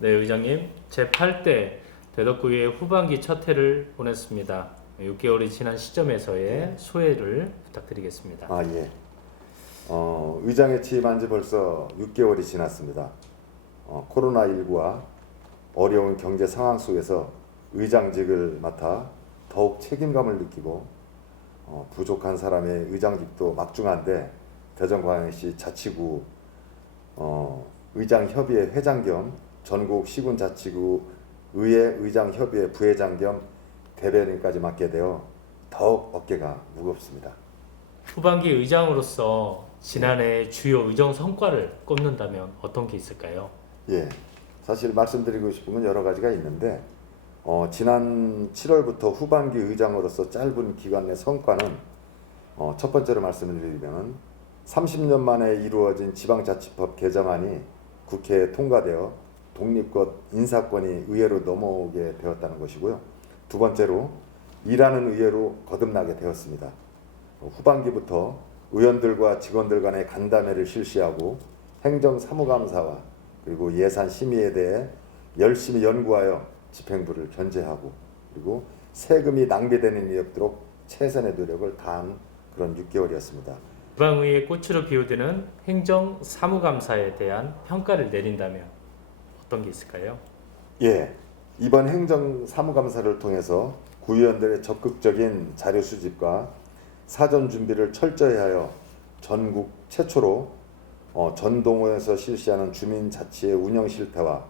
네, 의장님. 제8대 대덕구의 후반기 첫 해를 보냈습니다. 6개월이 지난 시점에서의 소회를 부탁드리겠습니다. 예. 의장에 취임한 지 벌써 6개월이 지났습니다. 코로나19와 어려운 경제 상황 속에서 의장직을 맡아 더욱 책임감을 느끼고 부족한 사람의 의장직도 막중한데 대전광역시 자치구 의장협의회 회장 겸 전국 시군자치구 의회 의장협의회 부회장 겸 대변인까지 맡게 되어 더욱 어깨가 무겁습니다. 후반기 의장으로서 지난해 주요 의정 성과를 꼽는다면 어떤 게 있을까요? 예, 사실 말씀드리고 싶은 건 여러 가지가 있는데 지난 7월부터 후반기 의장으로서 짧은 기간 내 성과는 첫 번째로 말씀을 드리면 30년 만에 이루어진 지방자치법 개정안이 국회에 통과되어 독립권 인사권이 의회로 넘어오게 되었다는 것이고요. 두 번째로 일하는 의회로 거듭나게 되었습니다. 후반기부터 의원들과 직원들 간의 간담회를 실시하고 행정사무감사와 그리고 예산심의에 대해 열심히 연구하여 집행부를 견제하고 그리고 세금이 낭비되는 일이 없도록 최선의 노력을 다한 그런 6개월이었습니다. 지방의회 꽃으로 비유되는 행정사무감사에 대한 평가를 내린다면 어떤 게 있을까요? 예, 이번 행정사무감사를 통해서 구의원들의 적극적인 자료 수집과 사전 준비를 철저히 하여 전국 최초로 전동호에서 실시하는 주민자치의 운영 실태와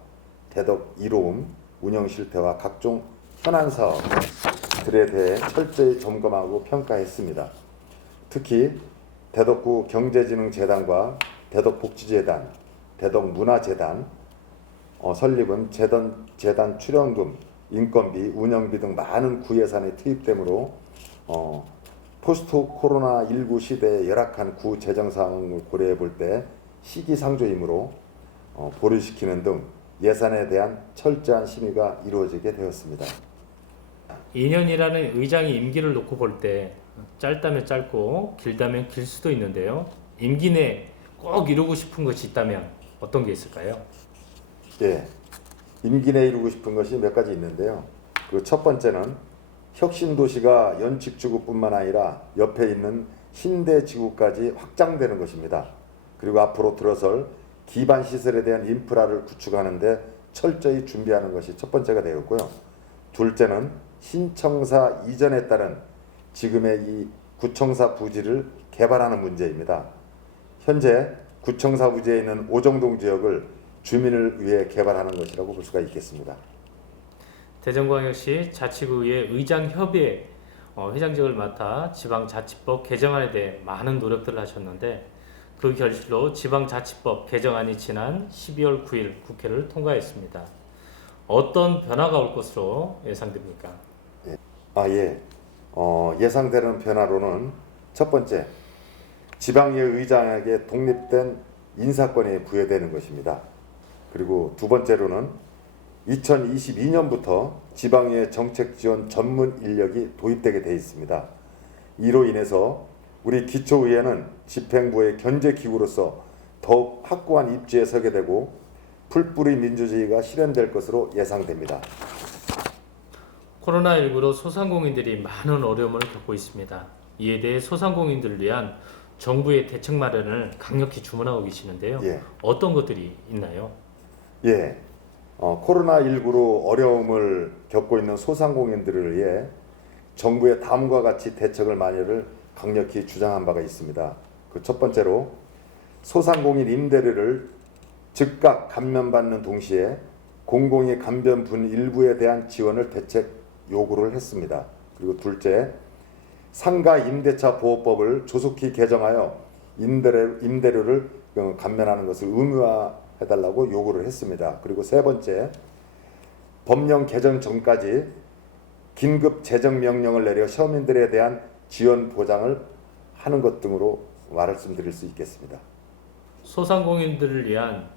대덕 1호음 운영 실태와 각종 현안 사업들에 대해 철저히 점검하고 평가했습니다. 특히 대덕구 경제진흥재단과 대덕복지재단, 대덕문화재단 설립은 재단 출연금, 인건비, 운영비 등 많은 구예산이 투입되므로 포스트 코로나19 시대의 열악한 구 재정 상황을 고려해 볼 때 시기상조이므로 보류시키는 등 예산에 대한 철저한 심의가 이루어지게 되었습니다. 2년이라는 의장이 임기를 놓고 볼 때 짧다면 짧고 길다면 길 수도 있는데요. 임기 내에 꼭 이루고 싶은 것이 있다면 어떤 게 있을까요? 예, 임기 내에 이루고 싶은 것이 몇 가지 있는데요. 그 첫 번째는 혁신도시가 연칙지구뿐만 아니라 옆에 있는 신대지구까지 확장되는 것입니다. 그리고 앞으로 들어설 기반 시설에 대한 인프라를 구축하는 데 철저히 준비하는 것이 첫 번째가 되었고요. 둘째는 신청사 이전에 따른 지금의 이 구청사 부지를 개발하는 문제입니다. 현재 구청사 부지에 있는 오정동 지역을 주민을 위해 개발하는 것이라고 볼 수가 있겠습니다. 대전광역시 자치구의 의장협의회 회장직을 맡아 지방자치법 개정안에 대해 많은 노력들을 하셨는데 그 결실로 지방자치법 개정안이 지난 12월 9일 국회를 통과했습니다. 어떤 변화가 올 것으로 예상됩니까? 예. 예상되는 변화로는 첫 번째, 지방의회 의장에게 독립된 인사권이 부여되는 것입니다. 그리고 두 번째로는 2022년부터 지방의회 정책지원 전문 인력이 도입되게 되어 있습니다. 이로 인해서 우리 기초의회는 집행부의 견제기구로서 더욱 확고한 입지에 서게 되고 풀뿌리 민주주의가 실현될 것으로 예상됩니다. 코로나19로 소상공인들이 많은 어려움을 겪고 있습니다. 이에 대해 소상공인들을 위한 정부의 대책 마련을 강력히 주문하고 계시는데요. 예. 어떤 것들이 있나요? 예. 코로나19로 어려움을 겪고 있는 소상공인들을 위해 정부의 다음과 같이 대책을 마련을 강력히 주장한 바가 있습니다. 그 첫 번째로 소상공인 임대료를 즉각 감면받는 동시에 공공이 감변분 일부에 대한 지원을 대책 요구를 했습니다. 그리고 둘째, 상가 임대차 보호법을 조속히 개정하여 임대료를 감면하는 것을 의무화해달라고 요구를 했습니다. 그리고 세 번째, 법령 개정 전까지 긴급 재정 명령을 내려 서민들에 대한 지원 보장을 하는 것 등으로 말씀드릴 수 있겠습니다. 소상공인들을 위한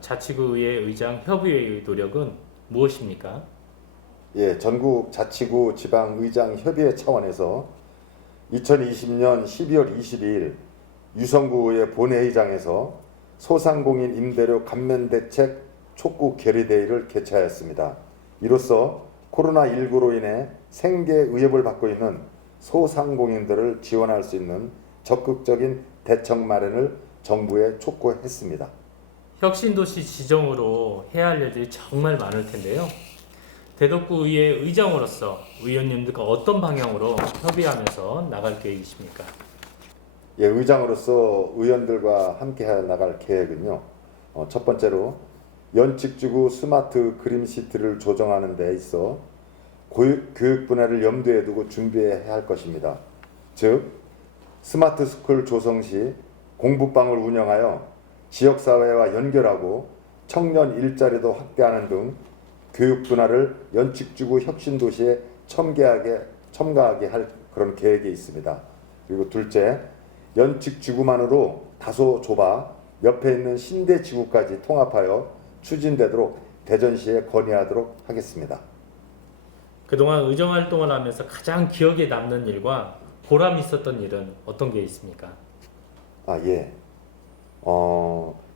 자치구의 의장 협의회의 노력은 무엇입니까? 예, 전국 자치구 지방 의장 협의회 차원에서 2020년 12월 22일 유성구의 본회의장에서 소상공인 임대료 감면 대책 촉구 결의대회를 개최하였습니다. 이로써 코로나19로 인해 생계 위협을 받고 있는 소상공인들을 지원할 수 있는 적극적인 대책 마련을 정부에 촉구했습니다. 혁신도시 지정으로 해야 할 일들이 정말 많을 텐데요. 대덕구의회 의장으로서 의원님들과 어떤 방향으로 협의하면서 나갈 계획이십니까? 예, 의장으로서 의원들과 함께 나갈 계획은요. 첫 번째로 연칙지구 스마트 그림시티를 조정하는 데 있어 교육 분야를 염두에 두고 준비해야 할 것입니다. 즉 스마트 스쿨 조성 시 공부방을 운영하여 지역사회와 연결하고 청년 일자리도 확대하는 등 교육 분야를 연칙지구 혁신도시에 첨가하게 할 그런 계획이 있습니다. 그리고 둘째, 연칙지구만으로 다소 좁아 옆에 있는 신대지구까지 통합하여 추진되도록 대전시에 건의하도록 하겠습니다. 그동안 의정활동을 하면서 가장 기억에 남는 일과 보람 있었던 일은 어떤 게 있습니까? 예.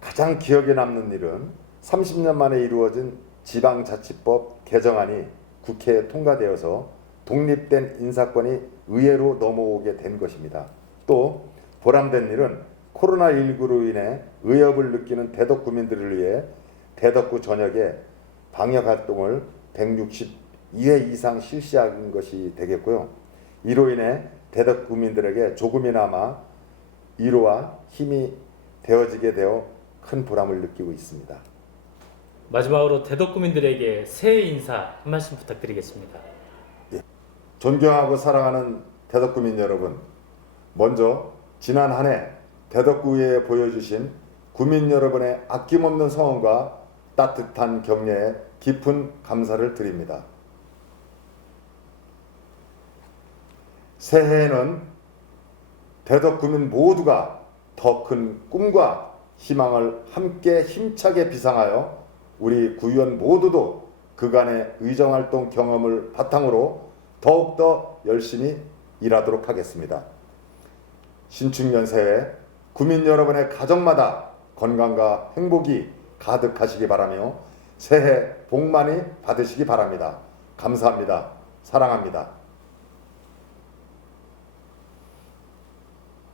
가장 기억에 남는 일은 30년 만에 이루어진 지방자치법 개정안이 국회에 통과되어서 독립된 인사권이 의회로 넘어오게 된 것입니다. 또 보람된 일은 코로나19로 인해 위협을 느끼는 대덕 구민들을 위해 대덕구 전역에 방역활동을 162회 이상 실시한 것이 되겠고요. 이로 인해 대덕 구민들에게 조금이나마 위로와 힘이 되어지게 되어 큰 보람을 느끼고 있습니다. 마지막으로 대덕구민들에게 새해 인사 한 말씀 부탁드리겠습니다. 존경하고 사랑하는 대덕구민 여러분, 먼저 지난 한 해 대덕구에 보여주신 구민 여러분의 아낌없는 성원과 따뜻한 격려에 깊은 감사를 드립니다. 새해에는 대덕구민 모두가 더 큰 꿈과 희망을 함께 힘차게 비상하여 우리 구의원 모두도 그간의 의정활동 경험을 바탕으로 더욱더 열심히 일하도록 하겠습니다. 신축년 새해 구민 여러분의 가정마다 건강과 행복이 가득하시기 바라며 새해 복 많이 받으시기 바랍니다. 감사합니다. 사랑합니다.